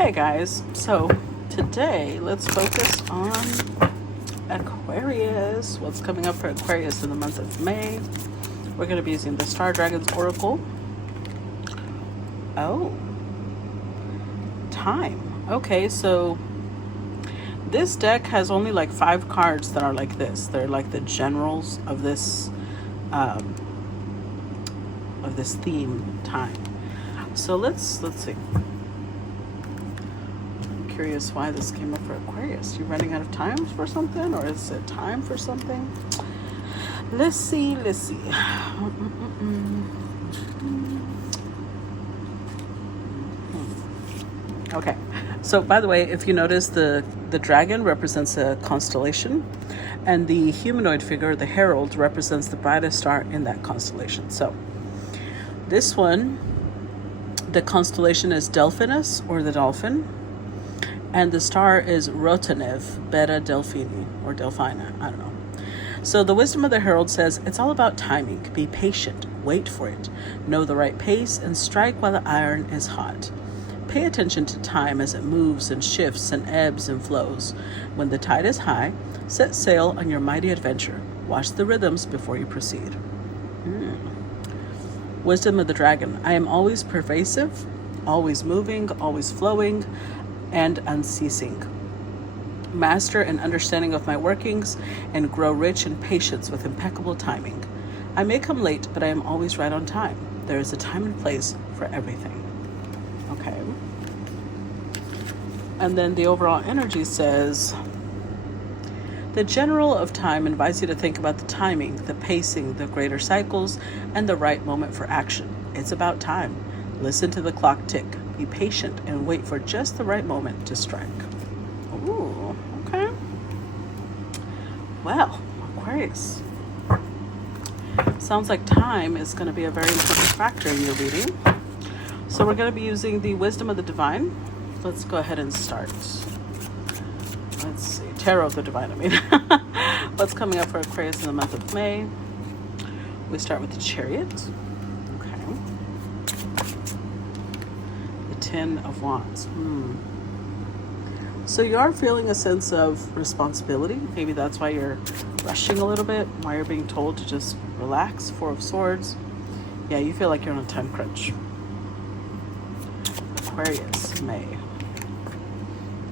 Hey guys, so today let's focus on Aquarius. What's coming up for Aquarius in the month of May? We're going to be using the Star Dragons Oracle. Oh, time. Okay, so this deck has only like 5 cards that are like this. They're like the generals of this theme, time. So let's see. Curious why this came up for Aquarius. You running out of time for something, or is it time for something? Let's see. Okay, so by the way, if you notice, the dragon represents a constellation, and the humanoid figure, the herald, represents the brightest star in that constellation. So this one, the constellation is Delphinus, or the dolphin, and the star is Rotanev, Beta Delphini, or Delphina, I don't know. So the wisdom of the herald says, it's all about timing. Be patient, wait for it, know the right pace, and strike while the iron is hot. Pay attention to time as it moves and shifts and ebbs and flows. When the tide is high, set sail on your mighty adventure. Watch the rhythms before you proceed. Wisdom of the dragon. I am always pervasive, always moving, always flowing, and unceasing. Master an understanding of my workings and grow rich in patience with impeccable timing. I may come late, but I am always right on time. There is a time and place for everything. Okay. And then the overall energy says, the general of time invites you to think about the timing, the pacing, the greater cycles, and the right moment for action. It's about time. Listen to the clock tick. Be patient and wait for just the right moment to strike. Ooh, okay. Well, Aquarius. Sounds like time is going to be a very important factor in your reading. So we're going to be using the Wisdom of the Divine. Let's go ahead and start. Let's see. Tarot of the Divine, I mean. What's coming up for Aquarius in the month of May? We start with the Chariot. Ten of Wands. So you are feeling a sense of responsibility. Maybe that's why you're rushing a little bit, why you're being told to just relax. 4 of Swords. Yeah, you feel like you're on a time crunch. Aquarius, May.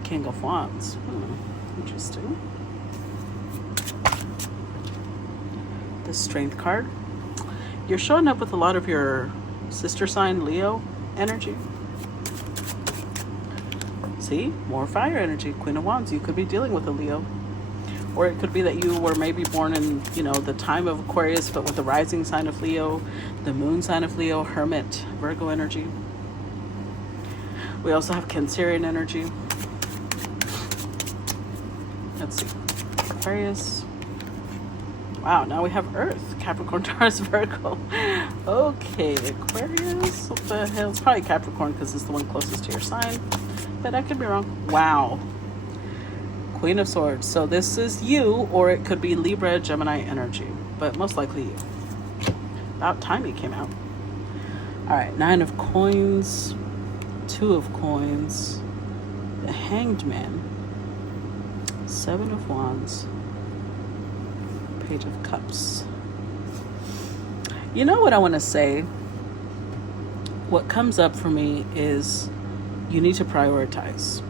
King of Wands. Interesting. The Strength card. You're showing up with a lot of your sister sign Leo energy. See, more fire energy. Queen of Wands. You could be dealing with a Leo, or it could be that you were maybe born in, the time of Aquarius, but with the rising sign of Leo, the moon sign of Leo, Hermit, Virgo energy. We also have Cancerian energy. Let's see, Aquarius. Wow, now we have Earth, Capricorn, Taurus, Virgo. Okay, Aquarius. What the hell? It's probably Capricorn because it's the one closest to your sign. But I could be wrong. Wow. Queen of Swords. So this is you, or it could be Libra, Gemini energy, but most likely you. About time you came out. All right, 9 of Coins, 2 of Coins, the Hanged Man, 7 of Wands, Page of Cups. You know what I want to say? What comes up for me is you need to prioritize.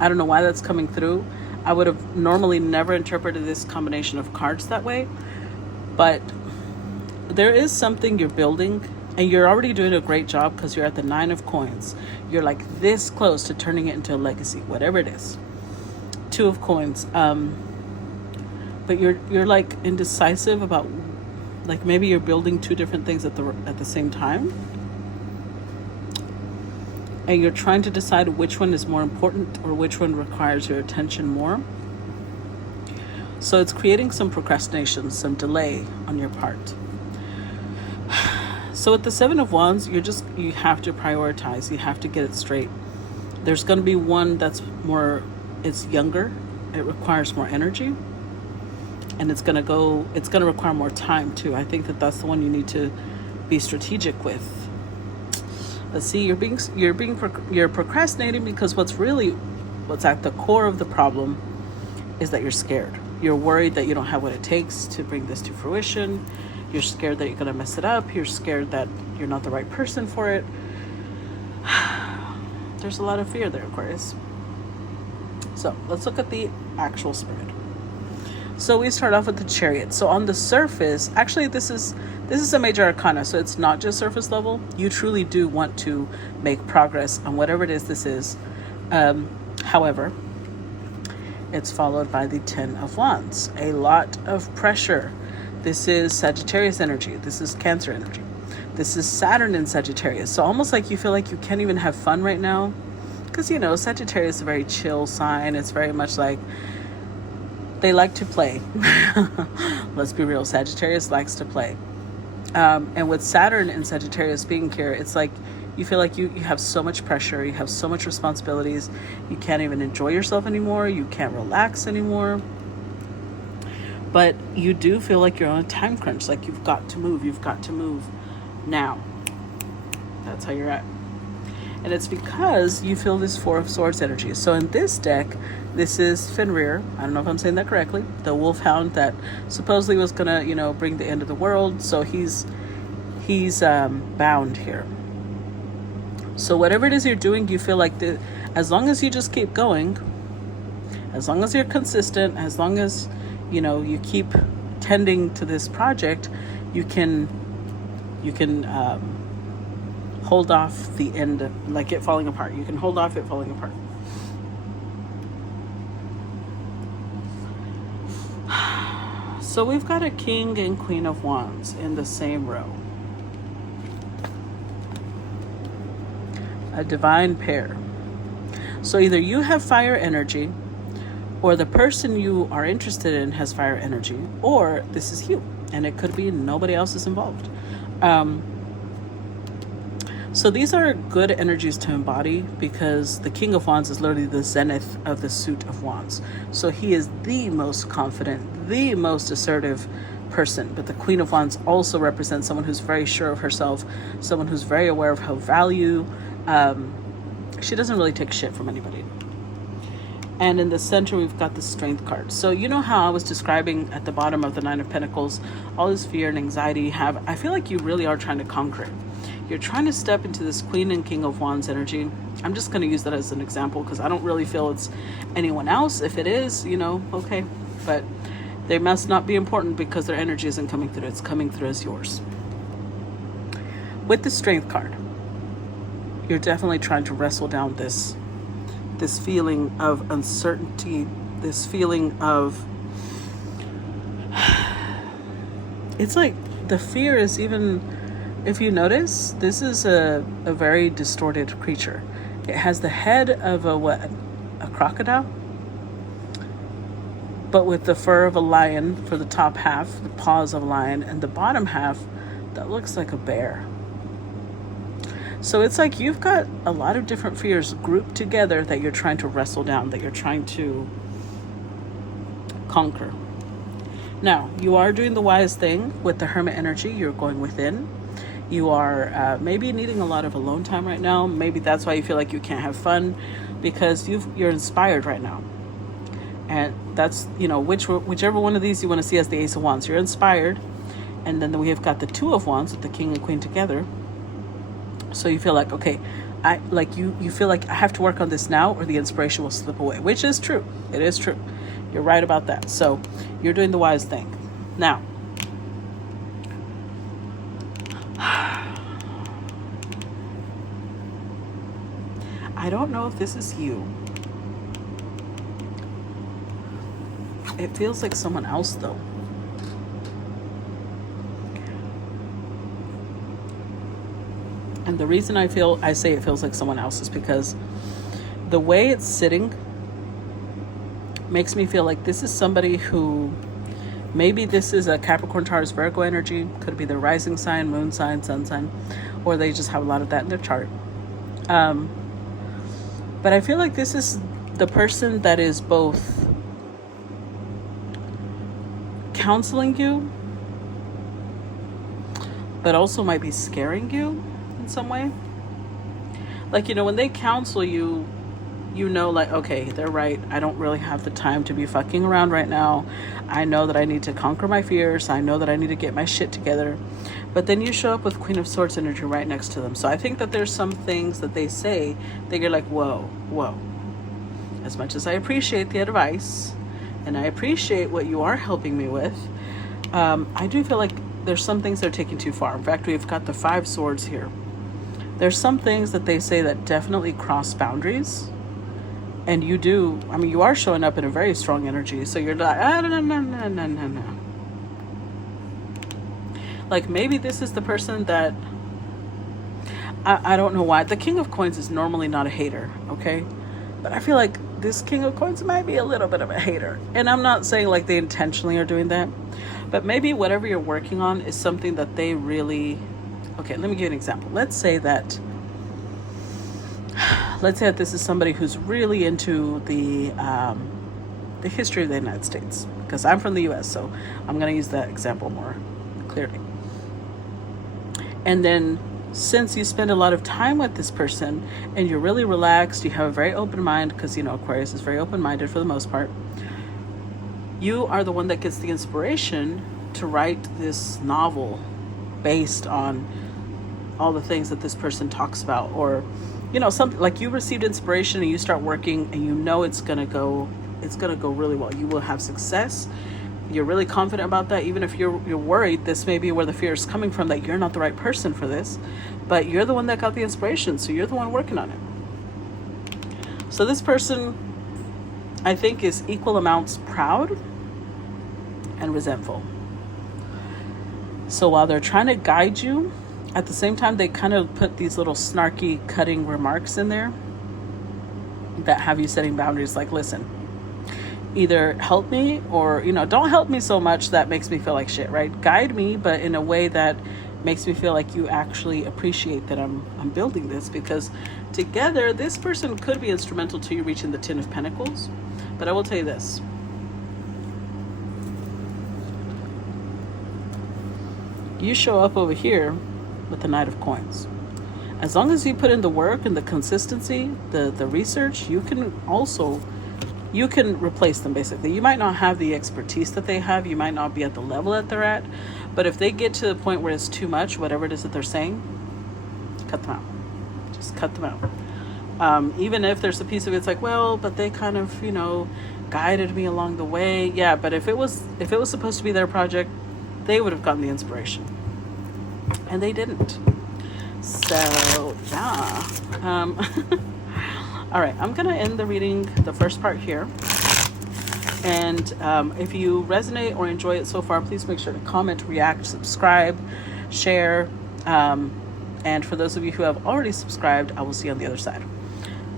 I don't know why that's coming through. I would have normally never interpreted this combination of cards that way, but there is something you're building, and you're already doing a great job because you're at the 9 of Coins. You're like this close to turning it into a legacy, whatever it is. 2 of Coins. But you're like indecisive about, like, maybe you're building 2 different things at the same time. And you're trying to decide which one is more important or which one requires your attention more. So it's creating some procrastination, some delay on your part. So with the 7 of Wands, you have to prioritize. You have to get it straight. There's going to be one that's it's younger. It requires more energy. And it's going to require more time too. I think that's the one you need to be strategic with. Let's see, you're procrastinating because what's at the core of the problem is that you're scared. You're worried that you don't have what it takes to bring this to fruition. You're scared that you're going to mess it up. You're scared that you're not the right person for it. There's a lot of fear there, Aquarius. So let's look at the actual spread. So we start off with the Chariot. So on the surface, actually this is a major arcana, so it's not just surface level. You truly do want to make progress on whatever it is this is. However, it's followed by the Ten of Wands. A lot of pressure. This is Sagittarius energy. This is Cancer energy. This is Saturn in Sagittarius. So almost like you feel like you can't even have fun right now. Because, you know, Sagittarius is a very chill sign. It's very much like they like to play. Let's be real. Sagittarius likes to play. And with Saturn in Sagittarius being here, it's like you feel like you have so much pressure. You have so much responsibilities. You can't even enjoy yourself anymore. You can't relax anymore. But you do feel like you're on a time crunch. Like you've got to move. You've got to move now. That's how you're at. And it's because you feel this Four of Swords energy. So in this deck, this is Fenrir. I don't know if I'm saying that correctly. The wolfhound that supposedly was gonna, you know, bring the end of the world. So he's bound here. So whatever it is you're doing, you feel like as long as you just keep going, as long as you're consistent, as long as, you know, you keep tending to this project, you can hold off the end, like it falling apart. You can hold off it falling apart. So we've got a King and Queen of Wands in the same row. A divine pair. So either you have fire energy, or the person you are interested in has fire energy, or this is you, and it could be nobody else is involved. So these are good energies to embody because the King of Wands is literally the zenith of the suit of wands. So he is the most confident, the most assertive person. But the Queen of Wands also represents someone who's very sure of herself, someone who's very aware of her value. She doesn't really take shit from anybody. And in the center, we've got the Strength card. So you know how I was describing at the bottom of the Nine of Pentacles, all this fear and anxiety you have. I feel like you really are trying to conquer it. You're trying to step into this Queen and King of Wands energy. I'm just going to use that as an example because I don't really feel it's anyone else. If it is, you know, okay. But they must not be important because their energy isn't coming through. It's coming through as yours. With the Strength card, you're definitely trying to wrestle down this feeling of uncertainty, this feeling of, it's like the fear is even, if you notice, this is a very distorted creature. It has the head of a crocodile, but with the fur of a lion for the top half, the paws of a lion, and the bottom half that looks like a bear. So it's like you've got a lot of different fears grouped together that you're trying to wrestle down, that you're trying to conquer. Now, you are doing the wise thing with the Hermit energy. You're going within. You are maybe needing a lot of alone time right now. Maybe that's why you feel like you can't have fun, because you're inspired right now. And that's, you know, whichever one of these you want to see as the Ace of Wands. You're inspired. And then we have got the Two of Wands with the King and Queen together. So you feel like, okay, you feel like I have to work on this now or the inspiration will slip away, which is true. It is true. You're right about that. So you're doing the wise thing. Now, I don't know if this is you. It feels like someone else though. And the reason I say it feels like someone else is because the way it's sitting makes me feel like this is somebody who, maybe this is a Capricorn, Taurus, Virgo energy. Could be their rising sign, moon sign, sun sign, or they just have a lot of that in their chart. But I feel like this is the person that is both counseling you, but also might be scaring you in some way. like, you know, when they counsel you, you know, like, okay, they're right. I don't really have the time to be fucking around right now. I know that I need to conquer my fears. I know that I need to get my shit together. But then you show up with Queen of Swords energy right next to them. So I think that there's some things that they say that you're like, whoa, whoa. As much as I appreciate the advice and I appreciate what you are helping me with, I do feel like there's some things that are taking too far. In fact, we've got the 5 swords here. There's some things that they say that definitely cross boundaries. And you do, I mean, you are showing up in a very strong energy. So you're like, no. Like, maybe this is the person that, I don't know why. The King of Coins is normally not a hater, okay? But I feel like this King of Coins might be a little bit of a hater. And I'm not saying like they intentionally are doing that. But maybe whatever you're working on is something that they really, okay, let me give you an example. Let's say that this is somebody who's really into the history of the United States, because I'm from the US, so I'm going to use that example more clearly. And then since you spend a lot of time with this person and you're really relaxed, you have a very open mind, because, you know, Aquarius is very open-minded for the most part, you are the one that gets the inspiration to write this novel based on all the things that this person talks about. Or, you know, something like you received inspiration and you start working and you know it's gonna go really well. You will have success. You're really confident about that. Even if you're worried, this may be where the fear is coming from, that you're not the right person for this, but you're the one that got the inspiration, so you're the one working on it. So this person, I think, is equal amounts proud and resentful. So while they're trying to guide you, at the same time, they kind of put these little snarky, cutting remarks in there that have you setting boundaries. Like, listen, either help me or, you know, don't help me so much that makes me feel like shit, right? Guide me, but in a way that makes me feel like you actually appreciate that I'm building this, because together this person could be instrumental to you reaching the 10 of Pentacles. But I will tell you this. You show up over here with the Knight of Coins. As long as you put in the work and the consistency, the research, you can replace them. Basically, you might not have the expertise that they have, you might not be at the level that they're at, but if they get to the point where it's too much, whatever it is that they're saying, cut them out. Just cut them out. Even if there's a piece of it's like, well, but they kind of, you know, guided me along the way. Yeah, but if it was supposed to be their project, they would have gotten the inspiration, and they didn't. So yeah. All right, I'm gonna end the reading, the first part here. And if you resonate or enjoy it so far, please make sure to comment, react, subscribe, share. And for those of you who have already subscribed, I will see you on the other side.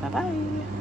Bye bye.